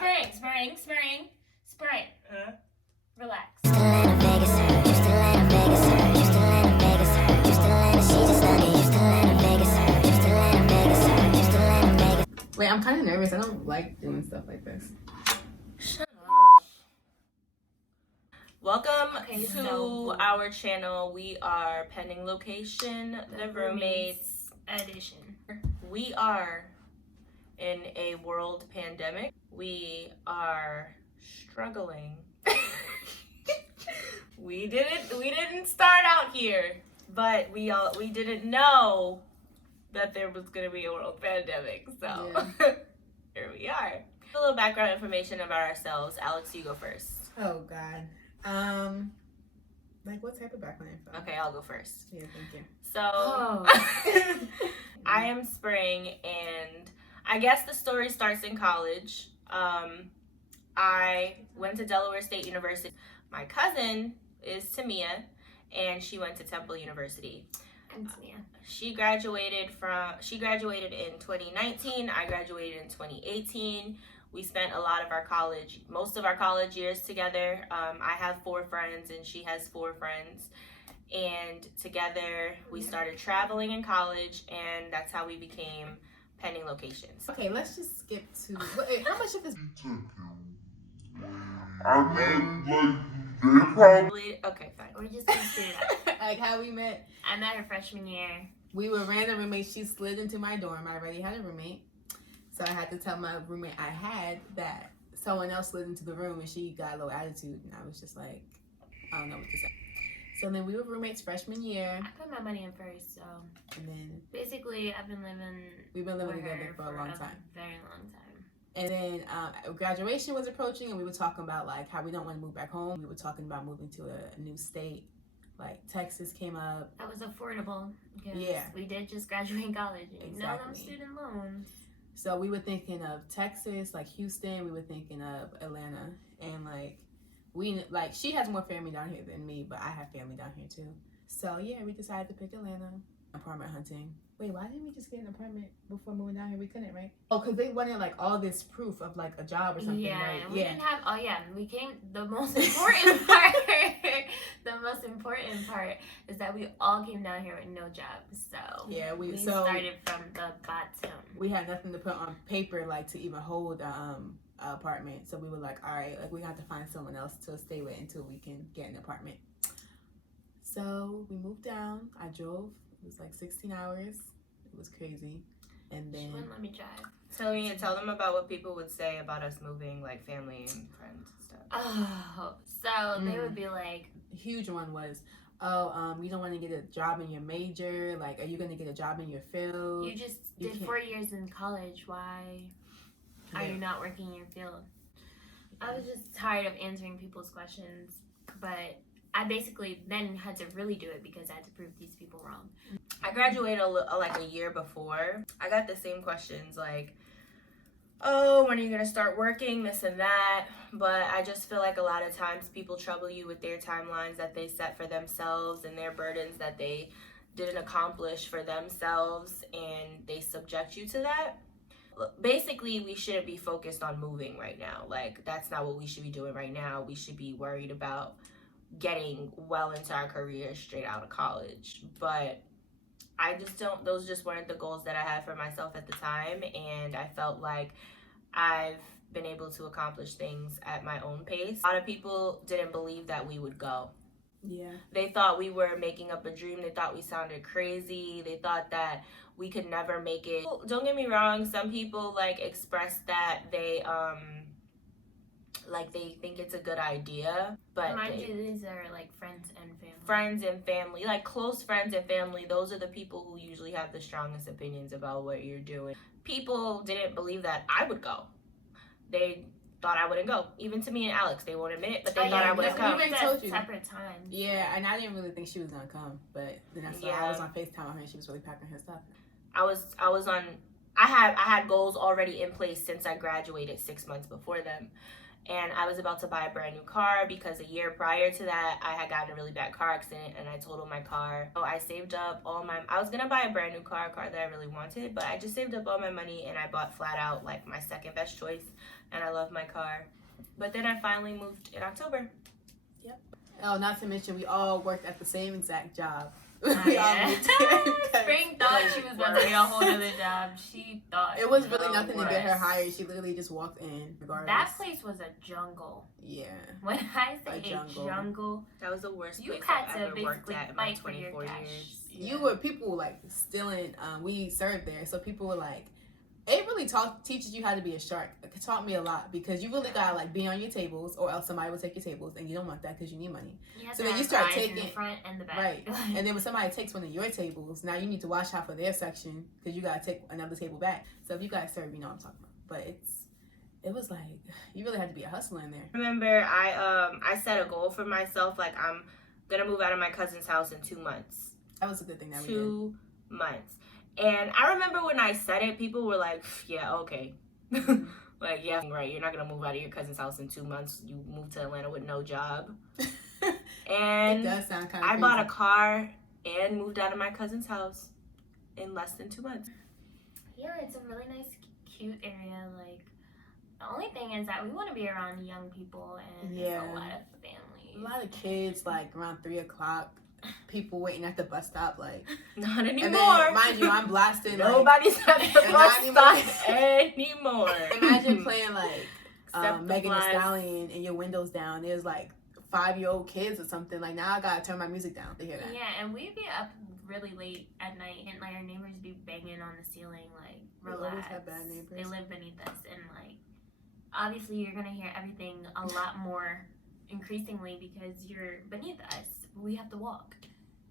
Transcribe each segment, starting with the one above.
Spring. Relax. Wait, I'm kind of nervous. I don't like doing stuff like this. Shut up. Welcome to our channel. We are Pending Location, the roommates edition. We are in a world pandemic. We are struggling. We didn't start out here, but we didn't know that there was gonna be a world pandemic. So yeah. Here we are. A little background information about ourselves. Alex, you go first. Oh God. Like what type of background info? Okay, I'll go first. Yeah, thank you. So I am Spring, and I guess the story starts in college. I went to Delaware State University. My cousin is Tamia, and she went to Temple University. I'm Tamia. She graduated in 2019. I graduated in 2018. We spent most of our college years together. I have 4 friends and she has 4 friends. And together we started traveling in college, and that's how we became Pending Locations. Okay, let's just skip to. Wait, how much of this? I mean, they probably. Okay, fine. We're just gonna spit it out. Like how we met. I met her freshman year. We were random roommates. She slid into my dorm. I already had a roommate. So I had to tell my roommate I had that someone else slid into the room and she got a little attitude. And I was just like, I don't know what to say. So then we were roommates freshman year. I put my money in first, so. And then. Basically, we've been living together for a long time. Very long time. And then graduation was approaching, and we were talking about like how we don't want to move back home. We were talking about moving to a new state. Like Texas came up. That was affordable because yeah. We did just graduate college. And exactly. You know them student loans. So we were thinking of Texas, like Houston. We were thinking of Atlanta, and like she has more family down here than me, but I have family down here too. So yeah, we decided to pick Atlanta. Apartment hunting. Wait, why didn't we just get an apartment before moving down here? We couldn't, right? Oh, because they wanted like all this proof of like a job or something, right? We didn't have. Oh yeah, we came. The most important part. The most important part is that we all came down here with no jobs. So yeah, we started from the bottom. We had nothing to put on paper like to even hold an apartment. So we were like, all right, like we have to find someone else to stay with until we can get an apartment. So we moved down. I drove. It was like 16 hours. It was crazy. And then she wouldn't let me drive. Tell them about what people would say about us moving, like family and friends and stuff. Oh, so they would be like, huge one was, you don't want to get a job in your major. Like, are you going to get a job in your field? You just did 4 years in college. Why are you not working in your field? I was just tired of answering people's questions, but I basically then had to really do it because I had to prove these people wrong. I graduated like a year before. I got the same questions like, oh, when are you going to start working, this and that. But I just feel like a lot of times people trouble you with their timelines that they set for themselves and their burdens that they didn't accomplish for themselves, and they subject you to that. Basically, we shouldn't be focused on moving right now. Like, that's not what we should be doing right now. We should be worried about getting well into our career straight out of college. But those just weren't the goals that I had for myself at the time, and I felt like I've been able to accomplish things at my own pace. A lot of people didn't believe that we would go. Yeah. They thought we were making up a dream. They thought we sounded crazy. They thought that we could never make it. Don't get me wrong, some people like expressed that they think it's a good idea, but mind you, these are like friends and family, like close friends and family. Those are the people who usually have the strongest opinions about what you're doing. People didn't believe that I would go. They thought I wouldn't go. Even to me and Alex, they won't admit it, but they thought I wouldn't come. We went at separate times. Yeah, and I didn't really think she was gonna come, but then I saw I was on FaceTime with her and she was really packing her stuff. I had goals already in place since I graduated 6 months before them. and I was about to buy a brand new car because a year prior to that, I had gotten a really bad car accident and I totaled my car. So I saved up I was gonna buy a brand new car that I really wanted, but I just saved up all my money and I bought flat out like my second best choice, and I love my car. But then I finally moved in October. Yep. Oh, not to mention we all worked at the same exact job. Yeah. Spring thought she was about to get a whole other job. She thought it was really nothing to get her hired. She literally just walked in regardless. That place was a jungle. Yeah. When I say a jungle, that was the worst you place had I've to ever worked basically at in my fight for your 24 cash. years. Yeah. People like stealing. We served there, so people were like, it really teaches you how to be a shark. It taught me a lot because you really gotta like be on your tables, or else somebody will take your tables, and you don't want that because you need money. So then you start taking the front and the back, right? And then when somebody takes one of your tables, now you need to watch out for their section because you gotta take another table back. So if you guys serve, you know what I'm talking about. But it was like you really had to be a hustler in there. Remember, I set a goal for myself, like I'm gonna move out of my cousin's house in 2 months. That was a good thing that we did. 2 months. And I remember when I said it, people were like, yeah, okay. Like, yeah, right. You're not going to move out of your cousin's house in 2 months. You moved to Atlanta with no job. And it does sound kind of I bought a car and moved out of my cousin's house in less than 2 months. Yeah, it's a really nice, cute area. Like, the only thing is that we want to be around young people and a lot of families. A lot of kids, like, around 3 o'clock. People waiting at the bus stop, like not anymore. And then, mind you, I'm blasting. Nobody's at the bus stop anymore. Imagine playing like Megan Thee Stallion and your windows down. There's like 5-year-old kids or something. Like now I gotta turn my music down to hear that. Yeah, and we'd be up really late at night, and like our neighbors be banging on the ceiling, like relax. We always have bad neighbors. They live beneath us, and like obviously you're gonna hear everything a lot more increasingly because you're beneath us. We have to walk.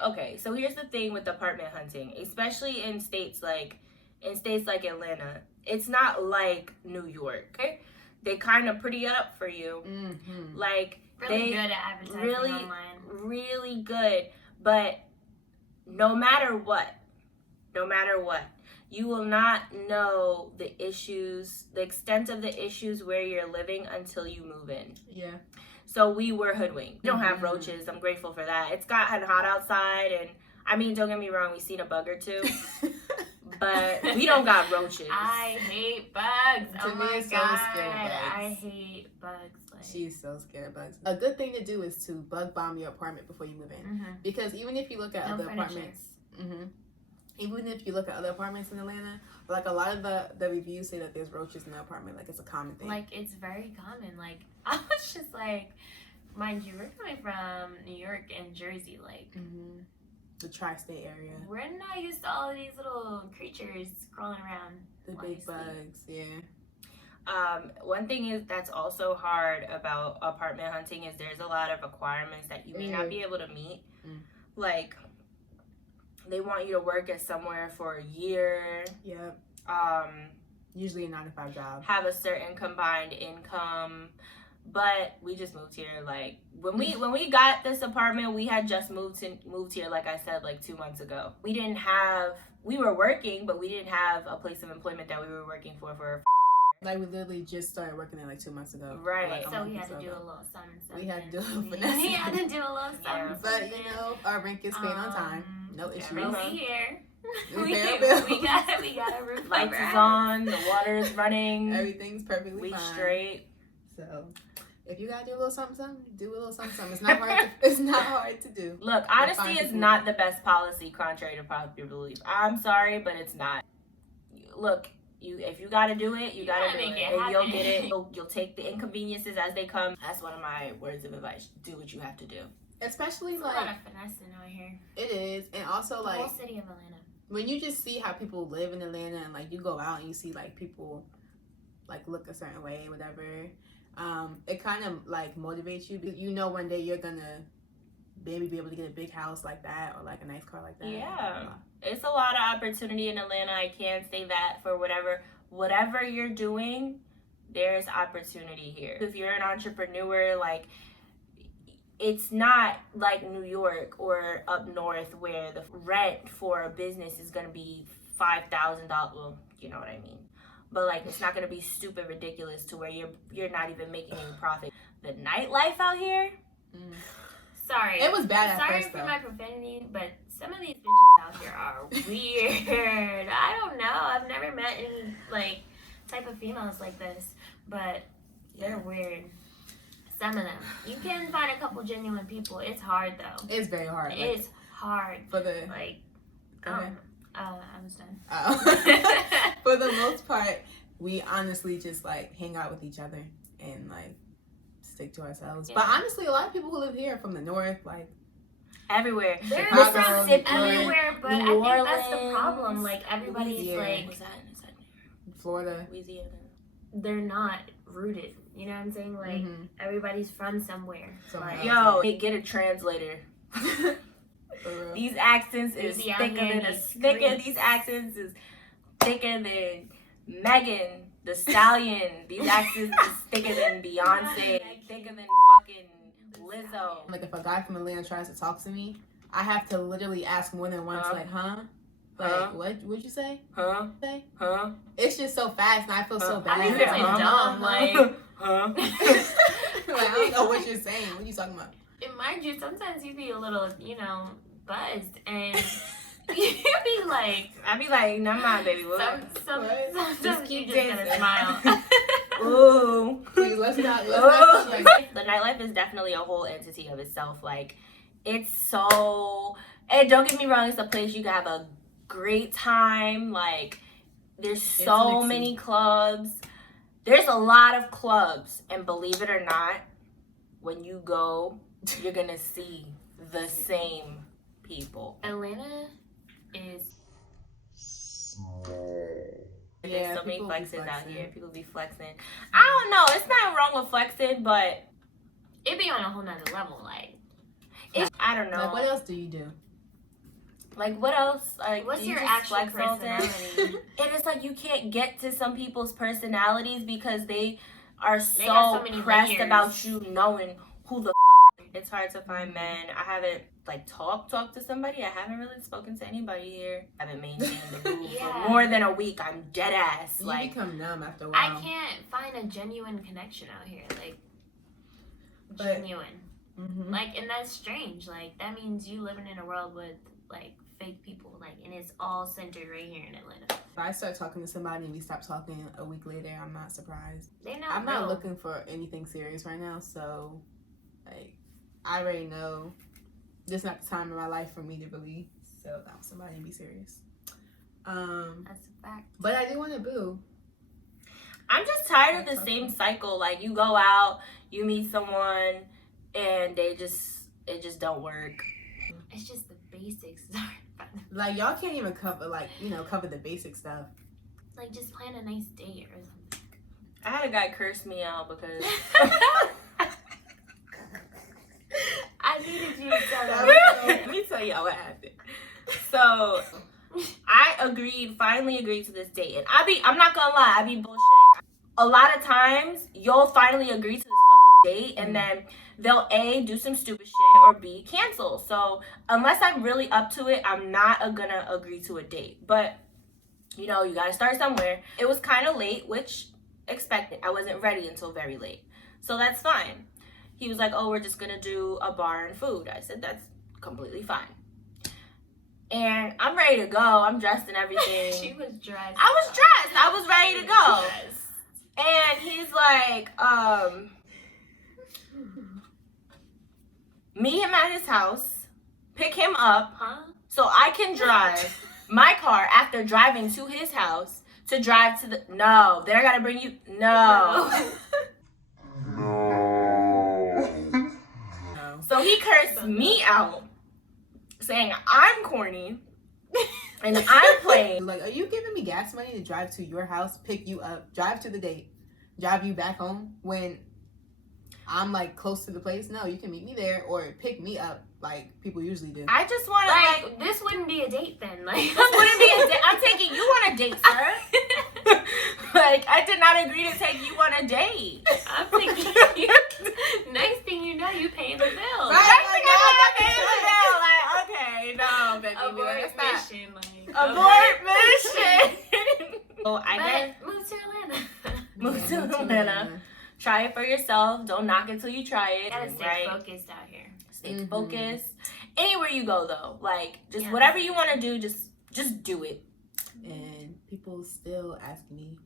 Okay, so here's the thing with apartment hunting, especially in states like Atlanta. It's not like New York. Okay? They kind of pretty it up for you. Mm-hmm. Like really good at advertising online. Really good. But no matter what, you will not know the issues, the extent of the issues where you're living until you move in. Yeah. So we were hoodwinked. We don't have roaches. I'm grateful for that. It's gotten hot outside, and I mean, don't get me wrong, we've seen a bug or two, but we don't got roaches. I hate bugs. To me, so scared of bugs. I hate bugs. Like. She's so scared of bugs. A good thing to do is to bug bomb your apartment before you move in, because even if you look at other apartments, even if you look at other apartments in Atlanta, like a lot of the reviews say that there's roaches in the apartment. Like it's a common thing. Like it's very common. Like I was just like, mind you, we're coming from New York and Jersey, like the tri-state area. We're not used to all of these little creatures crawling around. The big bugs, yeah. One thing is that's also hard about apartment hunting is there's a lot of requirements that you may not be able to meet. Like they want you to work at somewhere for a year. Yep. Usually a 9-to-5 job. Have a certain combined income. But we just moved here. Like when we got this apartment, we had just moved here. Like I said, like 2 months ago. We were working, but we didn't have a place of employment that we were working for. Like we literally just started working there like 2 months ago. Right. Like so we had to do a little something. We had to do a little finesse. We had to do a little something. But you know, our rent gets paid on time. No issues. We here. We got a roof. Lights is on. The water is running. Everything's perfectly fine. We straight. So, if you gotta do a little something, do a little something. It's not hard. It's not hard to do. Look, honesty is not the best policy, contrary to popular belief. I'm sorry, but it's not. Look, if you gotta do it, you gotta do it, and you'll get it. You'll take the inconveniences as they come. That's one of my words of advice. Do what you have to do. Especially a lot of finessing out here. It is, and also the like whole city of Atlanta. When you just see how people live in Atlanta, and like you go out and you see like people like look a certain way, whatever. It kind of like motivates you. You know, one day you're gonna maybe be able to get a big house like that or like a nice car like that. Yeah, it's a lot of opportunity in Atlanta. I can say that for whatever you're doing, there's opportunity here. If you're an entrepreneur, like it's not like New York or up north where the rent for a business is gonna be $5,000. Well, you know what I mean. but like it's not gonna be stupid ridiculous to where you're not even making any profit. The nightlife out here. Sorry. It was bad at Sorry first, for though. my profanity, but some of these bitches out here are weird. I don't know. I've never met any like type of females like this, but they're weird. Some of them. You can find a couple genuine people. It's hard though. It's very hard. Like, It's hard. for the Like, okay. I was done. For the most part, we honestly just like hang out with each other and like stick to ourselves. Yeah. But honestly, a lot of people who live here are from the north, like Everywhere. They're Chicago, Mississippi, Florida, everywhere, but New I think that's the Orleans, problem. Like everybody's Louisiana. like, Is that Florida. Louisiana? they're not rooted. You know what I'm saying? Like Mhm. everybody's from somewhere. Somewhere Like, else. Yo, hey, get a translator. For real. These accents is Be out thicker here in than these thicker. streets. These accents is thicker than Megan the Stallion. These accents is thicker than Beyonce. Thicker than fucking Lizzo. Like if a guy from Atlanta tries to talk to me, I have to literally ask more than once, like, huh? Like, Huh? what'd you say? Huh? Say? Huh? It's just so fast, and I feel so bad. I think Yeah, it's huh? dumb. Like, Huh? Like, I don't know what you're saying. What are you talking about? and mind you, sometimes you be a little, buzzed, and you be like, I be like, never mind, baby. What? What? sometimes Just you keep just gotta dancing. smile. Ooh. Please, let's not Oh. like, The nightlife is definitely a whole entity of itself. Like, it's so. And don't get me wrong, it's a place you can have a great time. Like, there's so mixy. many clubs. There's a lot of clubs, and believe it or not, when you go, you're gonna see the same people. Atlanta is There's so many people be flexes out flexing. here. People be flexing. I don't know. It's not wrong with flexing, but it be on a whole nother level. Like, I don't know. Like, what else do you do? Like, what else? Like, what's do you your just actual flex all day? personality? And it's like you can't get to some people's personalities because they are got so so many pressed layers. about you knowing who the it's hard to find men. I haven't like talked to somebody. I haven't really spoken to anybody here. I haven't maintained the mood Yeah. for more than a week. I'm dead ass. You Like, become numb after a I while. can't find a genuine connection out here. Like, But- genuine. Mm-hmm. Like, and that's strange. Like, that means you living in a world with like fake people. Like, and it's all centered right here in Atlanta. If I start talking to somebody and we stop talking a week later, I'm not surprised. They not. I'm not real. looking for anything serious right now, so like I already know this is not the time in my life for me to really settle down with somebody and be serious. That's a fact. But I do want to boo. I'm just tired of the same cycle. Like, you go out, you meet someone, and it just don't work. It's just the basics. Like y'all can't even cover cover the basic stuff. Like, just plan a nice date or something. I had a guy curse me out because I needed you to tell that. let me tell y'all what happened. So I finally agreed to this date, and I'm not gonna lie, I be bullshitting. A lot of times you'll finally agree to this fucking date, and then they'll A, do some stupid shit, or B, cancel. So unless I'm really up to it, I'm not gonna agree to a date. But you gotta start somewhere. It was kind of late, which expected. I wasn't ready until very late, so that's fine. He was like, oh, we're just gonna do a bar and food. I said, that's completely fine. And I'm ready to go. I'm dressed and everything. She was dressed. I was dressed. I was ready to go. And he's like, meet him at his house, pick him up, Huh? so I can drive my car after driving to his house to drive to no, then I gotta bring you, no. So he cursed me out, saying I'm corny and I'm playing. Like, are you giving me gas money to drive to your house, pick you up, drive to the date, drive you back home when I'm like close to the place? No, you can meet me there or pick me up like people usually do. I just want to Like, this wouldn't be a date then. Like, this wouldn't be a date. I'm taking you on a date, sir. Like, I did not agree to take you on a date. I'm thinking, next thing you know, you paying the bill. Right. Next thing I know, I'm paying the bill. Like, okay, no, baby, Abort that's not. mission. Like, Abort mission. Oh, I guess. But move to Atlanta. Move to Atlanta. Try it for yourself. Don't knock it till you try it. You gotta stay focused out here. Stay focused. Anywhere you go though, like just Yeah. whatever you want to do, just do it. And people still ask me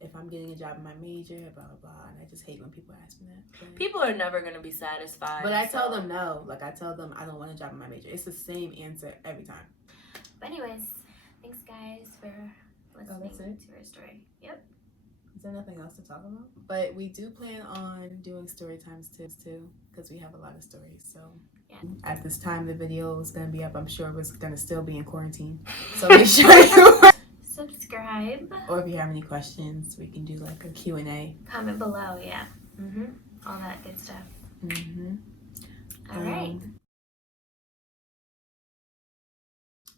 if I'm getting a job in my major, blah blah blah, and I just hate when people ask me that. But, People are never gonna be satisfied. but I tell them no. Like I tell them I don't want a job in my major. It's the same answer every time. But anyways, thanks guys for listening that's it? to our story. Yep. Is there nothing else to talk about? But we do plan on doing story times too, because we have a lot of stories. So Yeah. at this time the video is gonna be up, I'm sure it's gonna still be in quarantine. So make sure you Subscribe. or if you have any questions, we can do like a Q&A. Comment below. Yeah. All that good stuff. Mm-hmm. All right.